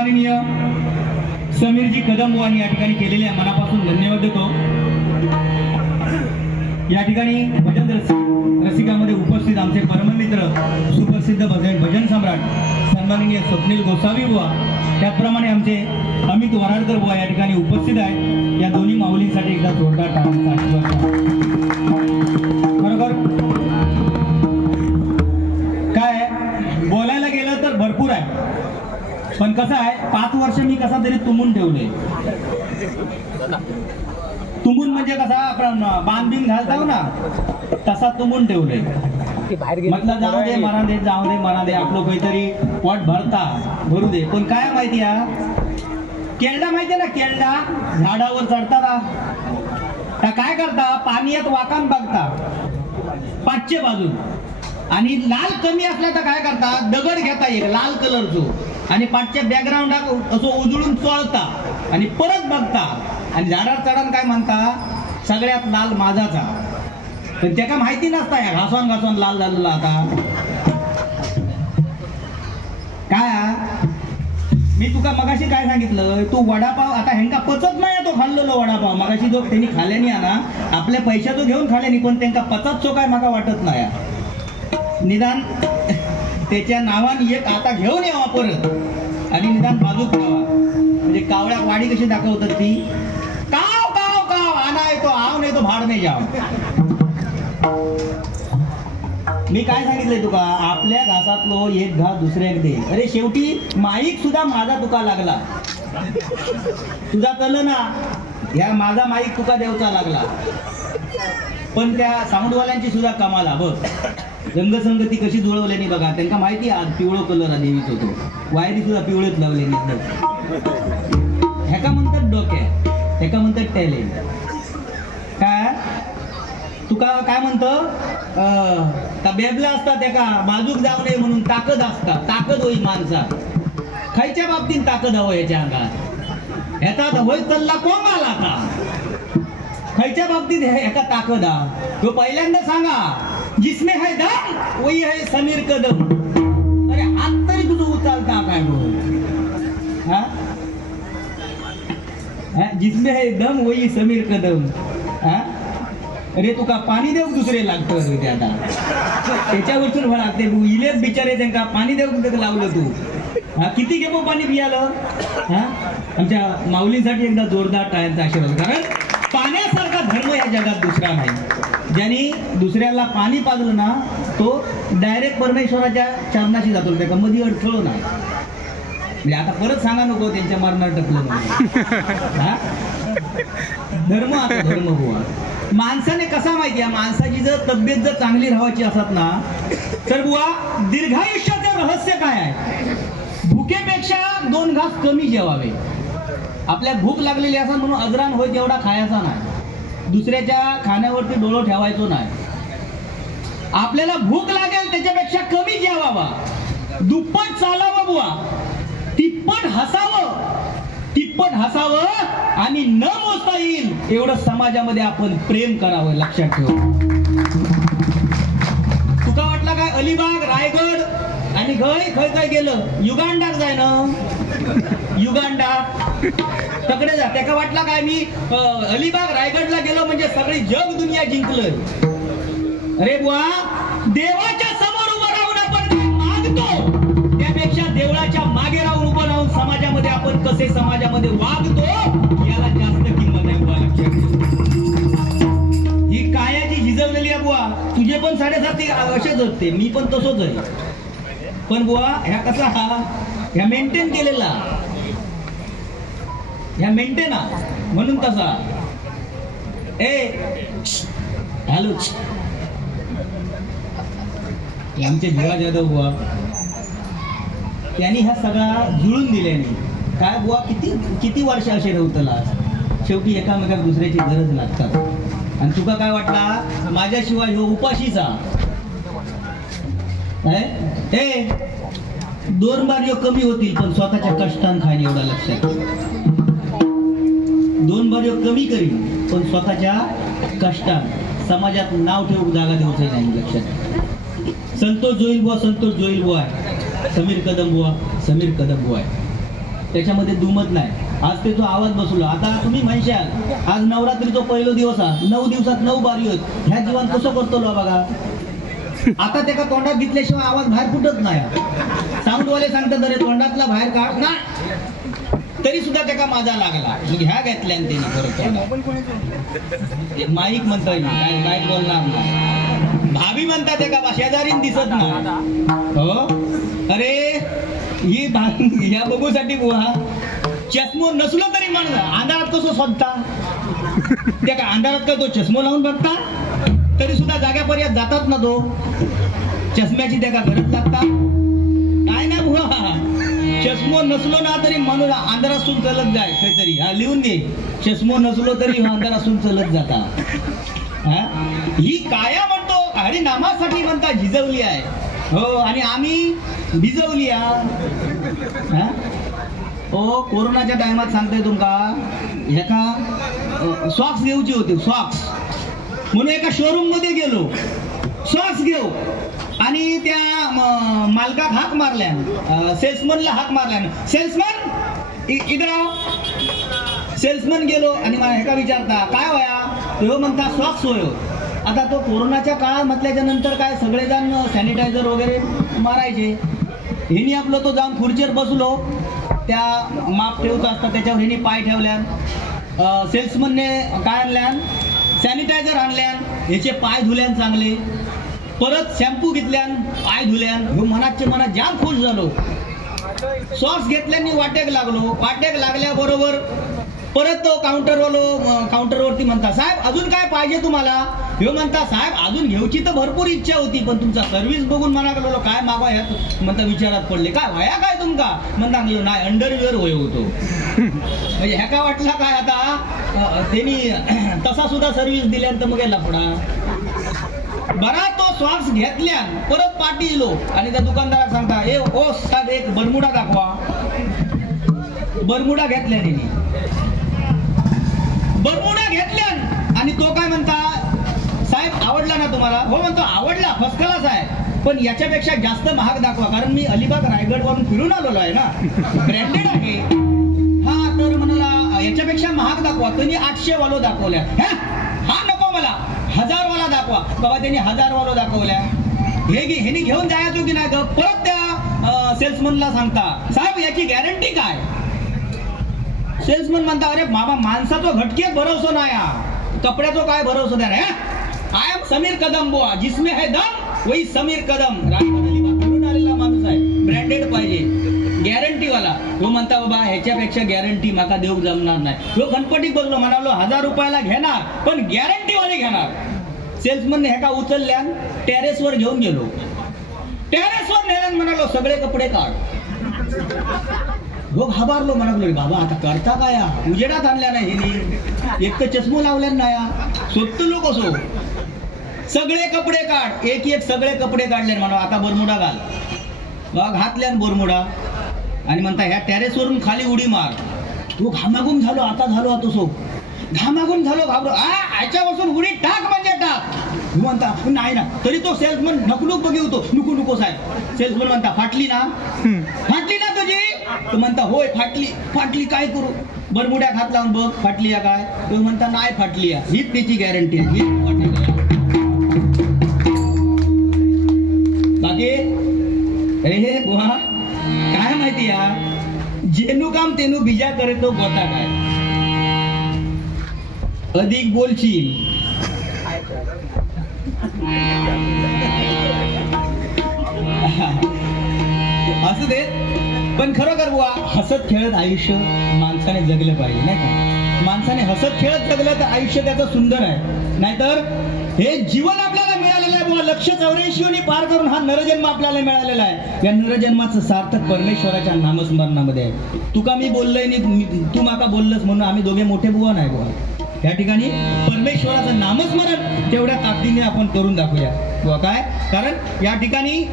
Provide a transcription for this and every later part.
सन्माननीय समीरजी कदम यांनी या ठिकाणी केलेले आहे. मनापासून धन्यवाद देतो. या ठिकाणी भजन रसिकामध्ये उपस्थित आमचे परममित्र सुप्रसिद्ध भजन भजन सम्राट सन्माननीय स्वप्नील गोसावी बुवा. त्याचप्रमाणे आमचे अमित वराडकर बुवा या ठिकाणी उपस्थित आहेत. या दोन्ही माऊलींसाठी एकदा जोरदार आशीर्वाद. पण कसं आहे पाच वर्ष मी कसा तरी तुंबून ठेवले. तुंबून म्हणजे कसा आपण बांधबिंग घालताव ना तसा तुंबून ठेवले. म्हटलं जाऊ दे मरा दे जाऊ दे मरा दे आपलं काहीतरी पोट भरता भरू दे. पण काय माहिती आहे? केळडा माहिती ना केळडा झाडावर चढता काय करता? पाण्यात वाकान बघता. पाचशे बाजून. आणि लाल कमी असल्या तर काय करता? दगड घेता एक लाल कलरचो. आणि पाठच्या बॅकग्राऊंडाक असं उजळून चळता. आणि परत बघता. आणि झाडावर चढान काय म्हणता? सगळ्यात लाल माझाचा. पण त्याका माहिती नसता या घासवून घासवून लाल झालेला आता. काय हा? मी तुका मगाशी काय सांगितलं? तू वडापाव आता ह्यांका पचत नाही तो खाल्लेलो वडापाव. मगाशी जो त्यांनी खाल्यानी ना आपल्या पैशाचो घेऊन खाल्यानी पण त्यांका पचतचो काय मला वाटत नाही निदान त्याच्या नावाने एक आता घेऊन यावा परत. आणि निदान बाजूक खावा म्हणजे कावळ्या वाडी कशी दाखवतात ती? काव काव काव. आना येतो आव नाही तो भाड नाही जाव मी काय सांगितलंय तुका? आपल्या घासातलो एक घास दुसऱ्याक दे अरे शेवटी माईक सुद्धा माझा तुका लागला. तुझा कळलं ना ह्या माझा माईक तुका देवचा लागला. पण त्या साऊंडवाल्यांची सुद्धा कमाला बघ. रंगसंगती कशी जुळवल्यानी बघा त्यांना माहिती आज पिवळो कलर देवीच होतो. वायरी सुद्धा पिवळेच लावलेली ह्याका म्हणतात डोक्या ह्याका म्हणतात टॅलेंट. काय? तुका काय म्हणतं? अं, बेबला असता त्याका बाजूक जाऊ नये म्हणून ताकद असता ताकद होई माणसा खायच्या बाबतीत ताकद हवं याच्या अंगात. ह्याचा होय चल्ला कोण आला आता? खायच्या बाबतीत हे- ताकद हा. तो पहिल्यांदा सांगा. जिसमें है दम वही है समीर कदम। अरे हात तरी तुझं उचलता काय बोल जिसमें है दम वही समीर कदम। हा? अरे तुका पाणी देऊ दुसरे लागतं अरे ते आता. त्याच्यावरतून म्हणा ते इलेच बिचारे त्यांना पाणी देऊ कुठे लावलं तू? हा? किती घेऊ पाणी पियालं? हा? आमच्या माऊलींसाठी एकदा जोरदार टाळ्यांचा आशीर्वाद. कारण पाण्यासाठी जगात दुसरा नाही ज्यांनी दुसऱ्याला पाणी पाजलं ना तो डायरेक्ट परमेश्वराच्या चरणाशी जातो. त्या कमधी अडथळो नाही. म्हणजे आता परत सांगा नको त्यांच्या मरणार टकलं धर्म आता धर्म बुवा. माणसाने कसा माहिती आहे माणसाची जर तब्येत जर चांगली राहायची असत ना तर बुवा दीर्घायुष्याचं रहस्य काय आहे? भुकेपेक्षा दोन घास कमी जेवावे. आपल्या भूक लागलेली असं म्हणून अजरान होय तेवढा खायचा नाही. दुसऱ्याच्या खाण्यावरती डोळं ठेवायचो नाही. आपल्याला भूक लागेल त्याच्यापेक्षा कमी जेवावा दुप्पट चालावं बुवा. तिप्पट हसावं. तिप्पट हसावं आणि न मोजता येईल एवढं समाजामध्ये आपण प्रेम करावं लक्षात ठेव. तुका वाटला काय? अलिबाग रायगड आणि खय खय काय गेलं. युगांडाक जाय ना. युगांडा तकडे जा. त्याका वाटला काय मी अलिबाग रायगडला गेलो म्हणजे सगळी जग दुनिया जिंकलं अरे बुवा देवाच्या समोर उभं राहून आपण मागतो त्यापेक्षा देवळाच्या मागे राहून उभं राहून समाजामध्ये आपण कसे समाजामध्ये वागतो याला जास्त किंमत आहे बुवा ही कायाची झिजवलेली आहे बुवा. तुझे पण साडेसाती असेच असते मी पण तसंच आहे. पण बुवा ह्या कसा? हा ह्या मेंटेन केलेला. ह्या मेंटेना म्हणून तसा. ए हॅलो आमचे भिवा जाधव बुवा. त्यांनी ह्या सगळा जुळून दिल्याने काय बुवा किती किती वर्ष असे रवतला शेवटी एकामेकाक दुसऱ्याची गरज लागतात. आणि तुका काय वाटला? माझ्याशिवाय ह्यो उपाशीचा. ए दोन बार ह्यो कमी होतील पण स्वतःच्या कष्टान खाणे एवढा लक्षात. दोन बार कमी करीन पण स्वतःच्या कष्टात समाजात नाव ठेवून जागा द्यायचं नाही लक्षात. संतोष जोईल बुवा संतोष जोईल बुवा आहे. समीर कदम बुवा समीर कदम बुवा आहे. त्याच्यामध्ये दुमत नाही. आज ते तो आवाज बसलो आता तुम्ही म्हणशाल आज नवरात्रीचा पहिलो दिवस हा नऊ दिवसात नऊ बारी होत. ह्या जीवन कसं करतो बघा? आता त्याका तोंडात घेतल्याशिवाय आवाज बाहेर फुटत नाही. साऊंडवाले सांगतात अरे तोंडातला बाहेर काढ. ना तरी सुद्धा त्याका माझा लागला. मग ह्या घेतल्यान त्यांनी परत माईक म्हणता येईल काय काय बोलणार नाही. भाभी म्हणतात ते का शेजारीन दिसत नाही. हो? अरे ही भा- या बघूसाठी बुवा. चष्मो नसलो तरी माणूस अंधारात कसं शोधता? त्या का अंधारात काय तो चष्मो लावून बघता? तरी सुद्धा जाग्यापर्यंत जातात ना तो. चष्म्याची त्या का गरज लागता काय ना बुवा. चष्मो नसलो ना तरी माणूस अंधार असून चलत जाय काहीतरी. हा लिहून दे. चष्मो नसलो तरी अंधार असून चलत जाता. हा? ही काया म्हणतो हरिनामासाठी म्हणता झिजवली आहे. हो आणि आम्ही भिजवली हा? ओ कोरोनाच्या टायमात सांगते तुमका. एका सॉक्स घेऊची होती सॉक्स म्हणून एका शोरूममध्ये गेलो. सॉक्स घेऊ. आणि त्या म, हाक मारल्या सेल्समनला हाक मारल्या सेल्समन इथं सेल्समन गेलो आणि मला एका विचारता काय वया तो म्हणता सॉक्स होय आता तो कोरोनाच्या काळात म्हटल्याच्या नंतर काय सगळेजण सॅनिटायझर वगैरे मारायचे? हिनी आपलं तो जाऊन खुर्चीवर बसलो. त्या माप ठेवत असतात त्याच्यावर हिनी पाय ठेवल्यान. सेल्समनने काय आणल्यान? सॅनिटायझर आणल्यान. ह्याचे पाय धुल्यान चांगले. परत शॅम्पू घेतल्यान पाय धुल्यान ह्यो मनाचे मनात जाम खुश झालो. सॉस घेतल्याने वाटेक लागलो. वाटेक लागल्याबरोबर परत तो काउंटरवालो काउंटरवरती म्हणता साहेब अजून काय पाहिजे तुम्हाला? ह्यो म्हणता साहेब अजून घेऊची तर भरपूर इच्छा होती पण तुमचा सर्व्हिस बघून म्हणा गेलो काय मागवा ह्यात? म्हणता विचारात पडले. काय वया काय तुमका? म्हणता गेलो नाही अंडरवेअर होय होतो. म्हणजे ह्या काय वाटला काय आता? त्यांनी तसा सुद्धा सर्व्हिस दिल्यानंतर मग याला पुढा. बरा तो श्वास घेतल्यान परत पाठी इलो आणि त्या दुकानदाराक सांगता ए ओ साहेब एक बरमुडा दाखवा. बरमुडा घेतल्याने बरमुडा घेतल्यान आणि तो काय म्हणता साहेब आवडला ना तुम्हाला? हो म्हणतो आवडला फर्स्ट क्लास आहे. पण याच्यापेक्षा जास्त महाग दाखवा कारण मी अलिबाग रायगड वरून फिरून आलेलो आहे ना. ब्रँडेड आहे. हा तर म्हणाला याच्यापेक्षा महाग दाखवा तुम्ही आठशे वालो दाखवल्या. हजार वाला दाखवा. बाबा त्यांनी हजारवाला दाखवल्या. हे ह्यानी घेऊन जायचो की नाही ग? परत त्या सेल्समनला सांगता. साहेब याची गॅरंटी काय? सेल्समन म्हणता अरे मामा माणसाचा घटके भरोसा नाही हा. कपड्याचा काय भरोसा नाही आय एम समीर कदम बुवा. जिसमे है दम वही समीर कदम. गॅरंटीवाला. तो म्हणता बाबा ह्याच्यापेक्षा गॅरंटी माका देऊ जमणार नाही. तो गणपतीक बसलो म्हणालो हजार रुपयाला घेणार पण गॅरंटीवाले घेणार. सेल्समन ह्याका उचलल्यान टेरेसवर घेऊन गेलो. टेरेसवर नेल्यान म्हणालो सगळे कपडे काढ. लोक हबारलो म्हणालो बाबा आता करता काय? उजेडात आणल्या नाही हिनी. एक तर चष्मो लावल्या ना या स्वतः लोक असो. सगळे कपडे काढ. एक एक सगळे कपडे काढले म्हणा आता बरमुडा घाल. घातल्यान बरमुडा. आणि म्हणता ह्या टेरेसवरून खाली उडी मार. तू घामागून झालो आता झालो आता सो घामागून झालो घाबरो आ ह्याच्यापासून उडी टाक म्हणजे टाक. म्हणता नाही ना तरी तो सेल्समन ढकलूक बघिवतो. नको नको साहेब. सेल्समन म्हणता फाटली ना. फाटली ना तुझी? तो म्हणता होय फाटली. फाटली काय करू? बरमुड्या हात लावून बघ फाटली या काय? तो म्हणता नाही फाटली या हीच त्याची गॅरंटी आहे. हीच. बाकी? अरे हे बुवा. काय माहिती या जेनू काम तेनू बिजा करे तो गोता काय अधिक बोलशील असू दे पण खरोखर बुवा हसत खेळत आयुष्य माणसाने जगलं पाहिजे नाही का माणसाने हसत खेळत जगलं तर आयुष्य त्याचं सुंदर आहे. नाहीतर हे जीवन आपल्याला लक्ष चौऱ्याऐंशी पार करून हा नरजन्म आपल्याला मिळालेला आहे. या नरजन्माचं सार्थक परमेश्वराच्या नामस्मरणामध्ये आहे. तुका मी बोललोय नाही तू माका बोललंस म्हणून आम्ही दोघे मोठे बुवा नाही बुवा. या ठिकाणी परमेश्वराचं नामस्मरण तेवढ्या ताकदीने आपण करून दाखवूया. बुवा काय? कारण या ठिकाणी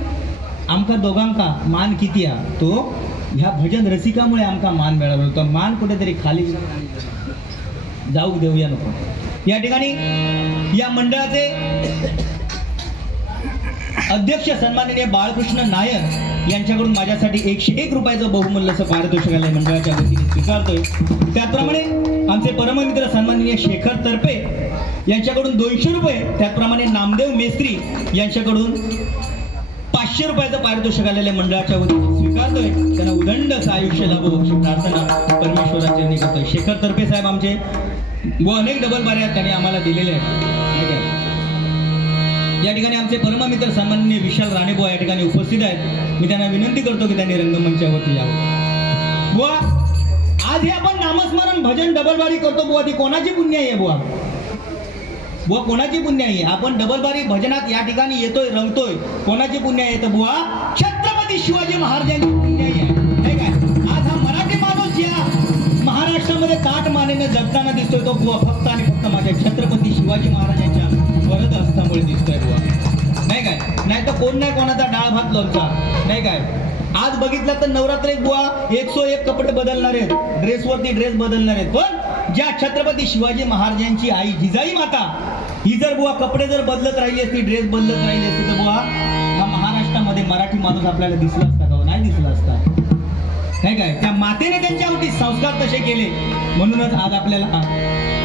आमका दोघांका मान किती हा तो ह्या भजन रसिकामुळे आमका मान मिळालो. तो मान कुठेतरी खाली जाऊ देऊया नको. या ठिकाणी या मंडळाचे अध्यक्ष सन्माननीय बाळकृष्ण नायर यांच्याकडून माझ्यासाठी एकशे एक रुपयाचं बहुमूल्य असं पारितोषिकालय मंडळाच्या वतीने स्वीकारतोय. त्याचप्रमाणे आमचे परममित्र सन्माननीय शेखर तर्फे यांच्याकडून दोनशे रुपये त्याचप्रमाणे नामदेव मेस्त्री यांच्याकडून पाचशे रुपयाचं पारितोषिक आलेल्या मंडळाच्या वतीने स्वीकारतोय. त्यांना उदंड असं आयुष्य लाभो अशी प्रार्थना परमेश्वराच्या करतोय. शेखर तर्फे साहेब आमचे व अनेक डबल बाऱ्या त्यांनी आम्हाला दिलेले आहेत. या ठिकाणी आमचे परममित्र सामान्य विशाल राणेबुवा या ठिकाणी उपस्थित आहेत. मी त्यांना विनंती करतो की त्यांनी रंगमंचावरती यावं बुवा आज हे आपण नामस्मरण भजन डबलबारी करतो बुवा ती कोणाची पुण्य आहे बुवा? बुवा कोणाची पुण्य आहे? आपण डबलबारी भजनात या ठिकाणी येतोय रंगतोय. कोणाची पुण्य आहे तर बुवा? छत्रपती शिवाजी महाराजांची पुण्य आहे. मराठी महाराष्ट्रामध्ये ताट मानेने जगताना दिसतोय तो बुवा फक्त आणि फक्त माझ्या छत्रपती शिवाजी महाराज वरद दिसतोय बुवा. नाही काय? नाही तर कोण नाही कोणाचा डाळ भात लोणचा? नाही काय? आज बघितलं तर नवरात्रीत बुवा सो एक कपडे बदलणार आहेत. ड्रेसवरती ड्रेस बदलणार आहेत. पण ज्या छत्रपती शिवाजी महाराजांची आई जिजाई माता ही जर बुवा कपडे जर बदलत राहिली असती ड्रेस बदलत राहिली असती तर बुवा हा महाराष्ट्रामध्ये मराठी माणूस आपल्याला दिसला असता का हो? नाही दिसला असता. काय काय? त्या मातेने त्यांच्यावरती संस्कार तसे केले. म्हणूनच आज आपल्याला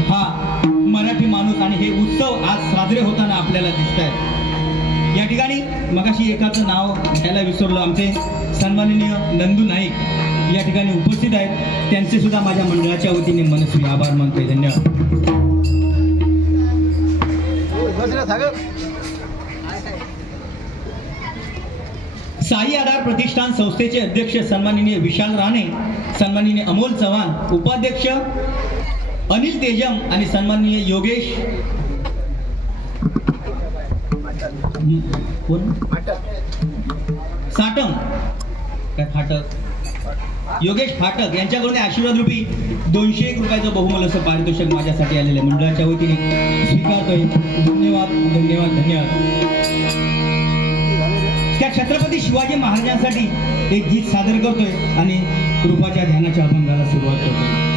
हा. मराठी माणूस आणि हे उत्सव आज साजरे होताना आपल्याला दिसत आहेत या ठिकाणी मगाशी एकाचं नाव घ्यायला विसरलो आमचे सन्माननीय नंदू नाईक या ठिकाणी उपस्थित आहेत. त्यांचे सुद्धा माझ्या मंडळाच्या वतीने मनस्वी आभार मानतोय. धन्यवाद. साई आधार प्रतिष्ठान संस्थेचे अध्यक्ष सन्माननीय विशाल राणे सन्माननीय अमोल चव्हाण उपाध्यक्ष अनिल तेजम आणि सन्माननीय योगेश. साटम. काय फाटक? योगेश फाटक यांच्याकडून आशीर्वाद रुपी दोनशे एक रुपयाचं बहुमूल्य असं पारितोषिक माझ्यासाठी आलेलं आहे. मंडळाच्या वतीने स्वीकारतोय. धन्यवाद धन्यवाद धन्यवाद. त्या छत्रपती शिवाजी महाराजांसाठी एक गीत सादर करतोय आणि कृपाच्या ध्यानाच्या अभंगाला सुरुवात करतोय.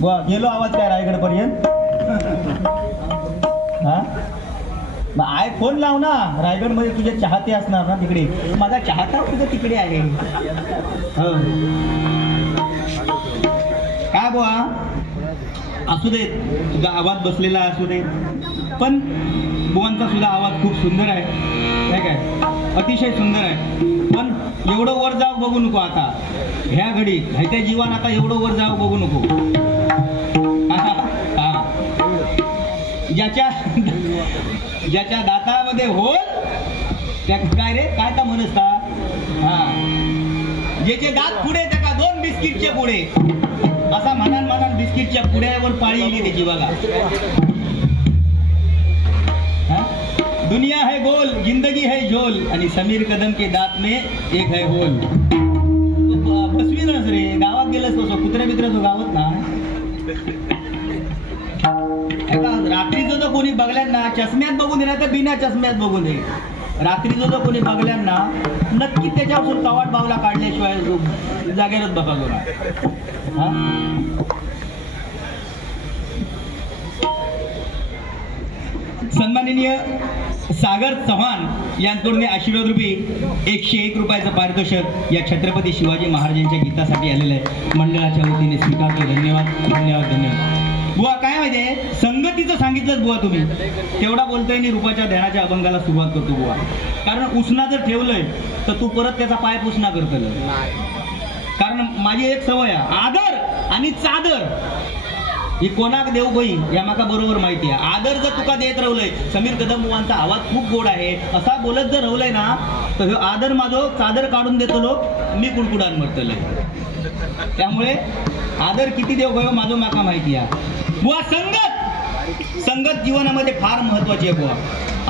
बुवा गेलो आवाज काय रायगड पर्यंत? हा? मग आय फोन लाव ना. रायगडमध्ये तुझे चाहते असणार ना तिकडे. माझा चाहता तुझं तिकडे आहे. हो. काय बुवा? असू देत. तुझा आवाज बसलेला असू दे पण बुवांचा सुद्धा आवाज खूप सुंदर आहे. काय काय अतिशय सुंदर आहे. पण एवढं वर जाऊ बघू नको आता. ह्या घडी ह्याच्या जीवन आता एवढं वर जाऊ बघू नको. ज्याच्या ज्याच्या दातामध्ये होल त्या काय रे? काय का म्हणस का हा. ज्याचे दात पुढे त्या दोन बिस्किटच्या पुढे. असा म्हणान म्हणान बिस्किटच्या पुढ्यावर पाळी येईल त्याची बघा. दुनिया है गोल जिंदगी है झोल आणि समीर कदम के दात में एक है होल. बसवीनच रे गावात गेलंच तसं कुत्र्या तो गावात ना. रात्रीचं जर कोणी बघल्यांना चष्म्यात बघून दे तर बिना चष्म्यात बघून दे. रात्रीचं जर कोणी बघल्यांना नक्की त्याच्यापासून कवाट बावला काढल्याशिवाय जागेरच जागेवरच बघा जोरा सन्माननीय सागर चव्हाण यांकडून आशीर्वाद रुपी एकशे एक रुपयाचं पारितोषिक या छत्रपती शिवाजी महाराजांच्या गीतासाठी आलेलं आहे. मंडळाच्या वतीने स्वीकारतो. धन्यवाद. धन्यवाद. धन्यवाद. बुवा काय माहितीये संगतीचं सांगितलं बुवा तुम्ही. तेवढा बोलतोय आणि रूपाच्या ध्यानाच्या अभंगाला सुरुवात करतो बुवा. कारण उसना जर ठेवलंय तर तू परत त्याचा पाय पुसणा करतल कारण माझी एक सवय आहे. आदर आणि चादर. ही कोणाक देऊ बाई या माका बरोबर माहिती आहे. आदर जर तुका देत राहलंय समीर कदम बुवांचा आवाज खूप गोड आहे. असा बोलत जर राहलंय ना तर ह्यो आदर माझो चादर काढून देतो लोक मी कुडकुडान मरतलंय. त्यामुळे आदर किती देव गयो माझो माका माहिती आहे. बुवा संगत! संगत जीवनामध्ये फार महत्वाची आहे बुवा.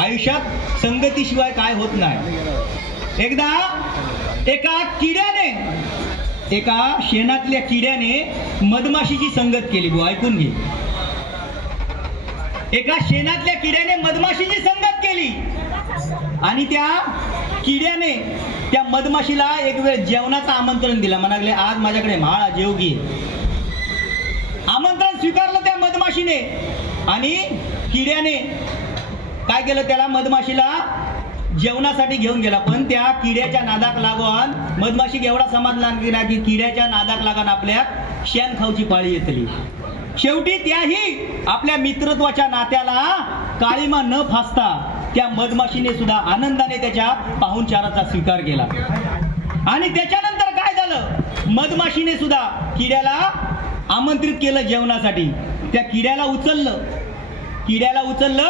आयुष्यात संगतीशिवाय काय होत नाही. एकदा एका किड्याने एका शेणातल्या किड्याने मधमाशीची संगत केली बुवा ऐकून घे. एका शेणातल्या किड्याने मधमाशीची संगत केली. आणि त्या किड्याने त्या मधमाशीला एक वेळ जेवणाचं आमंत्रण दिलं. म्हणाले आज माझ्याकडे माळा जेव घे. आमंत्रण स्वीकारलं त्या मधमाशीने. आणि किड्याने काय केलं त्याला? मधमाशीला जेवणासाठी घेऊन गेला. पण त्या किड्याच्या नादाक लागून मधमाशी एवढा समाधान केला की किड्याच्या नादाक लागून आपल्या शेण खाऊची पाळी येतली. शेवटी त्याही आपल्या मित्रत्वाच्या नात्याला काळीमा न फासता त्या मधमाशीने सुद्धा आनंदाने त्याच्या पाहुणचाराचा स्वीकार केला. आणि त्याच्यानंतर काय झालं? मधमाशीने सुद्धा किड्याला आमंत्रित केलं जेवणासाठी. त्या किड्याला उचललं. किड्याला उचललं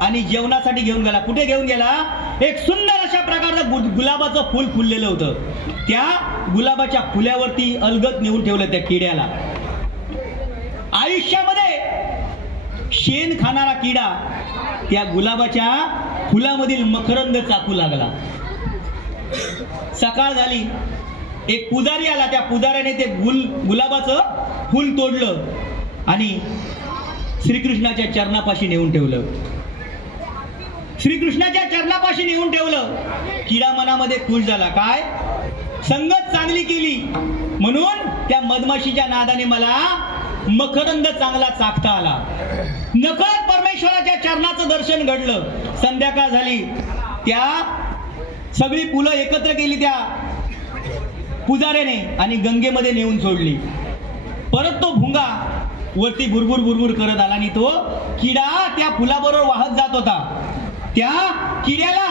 आणि जेवणासाठी घेऊन गेला. कुठे घेऊन गेला? एक सुंदर अशा प्रकारचं गु- गुलाबाचं फुल फुललेलं होतं. त्या गुलाबाच्या फुल्यावरती अलगत नेऊन ठेवलं त्या किड्याला. आयुष्यामध्ये शेण खाणारा किडा त्या गुलाबाच्या फुलामधील मकरंद चाकू लागला. सकाळ झाली. एक पुजारी आला. त्या पुजाऱ्याने ते गुल गुलाबाचं फुल तोडलं आणि श्रीकृष्णाच्या चरणापाशी नेऊन ठेवलं. श्रीकृष्णाच्या चरणापाशी नेऊन ठेवलं. किडा मनामध्ये खुश झाला. काय? संगत चांगली केली. म्हणून त्या मधमाशीच्या नादाने मला मकरंद चांगला चाकता आला. नकळत परमेश्वराच्या चरणाचं दर्शन घडलं. संध्याकाळ झाली. त्या सगळी फुलं एकत्र केली त्या पुजाऱ्याने आणि गंगेमध्ये नेऊन सोडली. परत तो भुंगा वरती भुरभुर भुरभुर करत आला आणि तो किडा त्या फुलाबरोबर वाहत जात होता. त्या किड्याला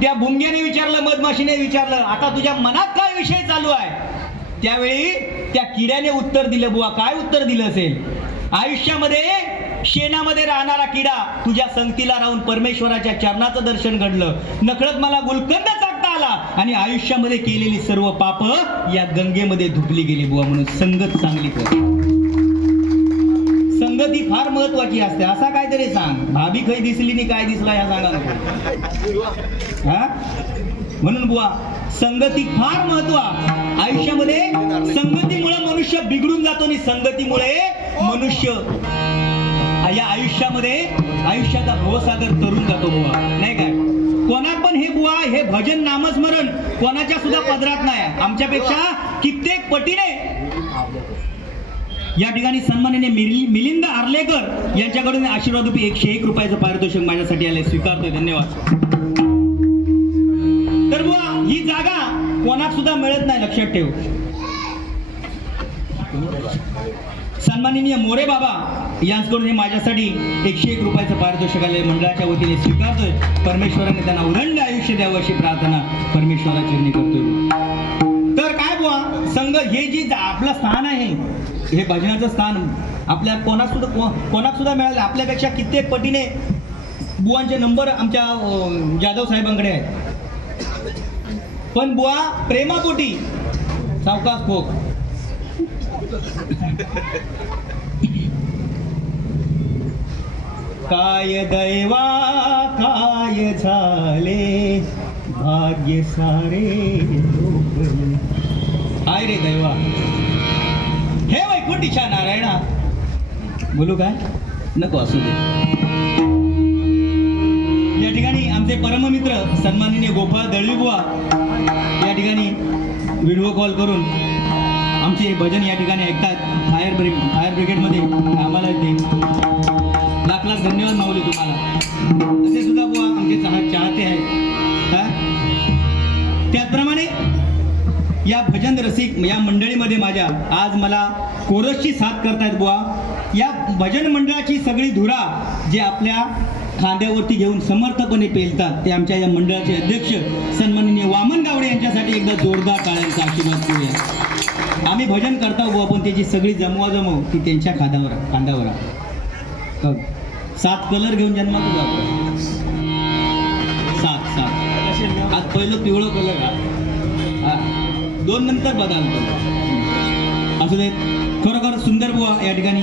त्या भुंग्याने विचारलं मधमाशीने विचारलं आता तुझ्या मनात काय विषय चालू आहे? त्यावेळी त्या किड्याने उत्तर दिलं बुवा काय उत्तर दिलं असेल? आयुष्यामध्ये शेणामध्ये राहणारा किडा तुझ्या संगतीला राहून परमेश्वराच्या चरणाचं दर्शन घडलं. नकळत मला गुलकंद चाकता आला आणि आयुष्यामध्ये केलेली सर्व पाप या गंगेमध्ये धुपली गेली बुवा म्हणून संगत चांगली कर संगती फार महत्वाची असते. असा काहीतरी सांग. भाभी खै दिसली नी काय दिसला या सांगा नको हा? म्हणून बुवा संगती फार महत्त्व. आयुष्यामध्ये संगतीमुळे मनुष्य बिघडून जातो आणि संगतीमुळे मनुष्य या आयुष्यामध्ये आयुष्याचा भवसागर तरुण जातो बुवा. नाही काय? कोणा पण हे बुवा हे भजन नामस्मरण कोणाच्या सुद्धा पदरात नाही. आमच्यापेक्षा कित्येक पटीने या ठिकाणी सन्माननीय मिलिंद आर्लेकर यांच्याकडून आशीर्वाद रुपये एकशे एक रुपयाचं पारितोषिक माझ्यासाठी आले स्वीकारतोय धन्यवाद. तर बुवा ही जागा कोणाक सुद्धा मिळत नाही लक्षात ठेव. सन्माननीय मोरे बाबा यांचकडून हे माझ्यासाठी एकशे एक रुपयाचं पारितोषिक आले मंडळाच्या वतीने स्वीकारतोय. परमेश्वराने त्यांना उदंड आयुष्य द्यावं अशी प्रार्थना परमेश्वराची करतोय. तर काय बुवा संघ हे जी आपलं स्थान आहे हे भजनाचं स्थान आपल्या कोणाक सुद्धा को- कोणाक सुद्धा मिळालं आपल्यापेक्षा कित्येक पटीने बुवांचे नंबर आमच्या जाधव साहेबांकडे आहेत. पण बुवा प्रेमापोटी. सावकाश फोक काय दैवा काय झाले? भाग्य सारे हाय रे दैवा. हे नारायणा बोलू काय? नको असू दे. या ठिकाणी आमचे परममित्र सन्माननीय गोपाळ दळवीबुवा या ठिकाणी व्हिडिओ कॉल करून आमचे भजन या ठिकाणी ऐकतात. फायर ब्रिग फायर ब्रिगेडमध्ये आम्हाला येते लाख लाख धन्यवाद माऊली तुम्हाला. असे सुद्धा बुवा आमचे चाह चाहते आहेत. हा? त्याचप्रमाणे या भजन रसिक या मंडळीमध्ये माझ्या आज मला कोरसची साथ करतायत बुवा. या भजन मंडळाची सगळी धुरा जे आपल्या खांद्यावरती घेऊन समर्थपणे पेलतात ते आमच्या या मंडळाचे अध्यक्ष सन्माननीय वामन गावडे यांच्यासाठी एकदा जोरदार टाळ्यांचा आशीर्वाद करूया आम्ही भजन करता बुवा पण त्याची सगळी जमवाजमव ती त्यांच्या खांद्यावर खांद्यावर हो. सात कलर घेऊन जन्मात जातो सात सात. आज पहिलं पिवळं कलर हा. दोन नंतर बदल. असू देत खरोखर सुंदर बुवा या ठिकाणी.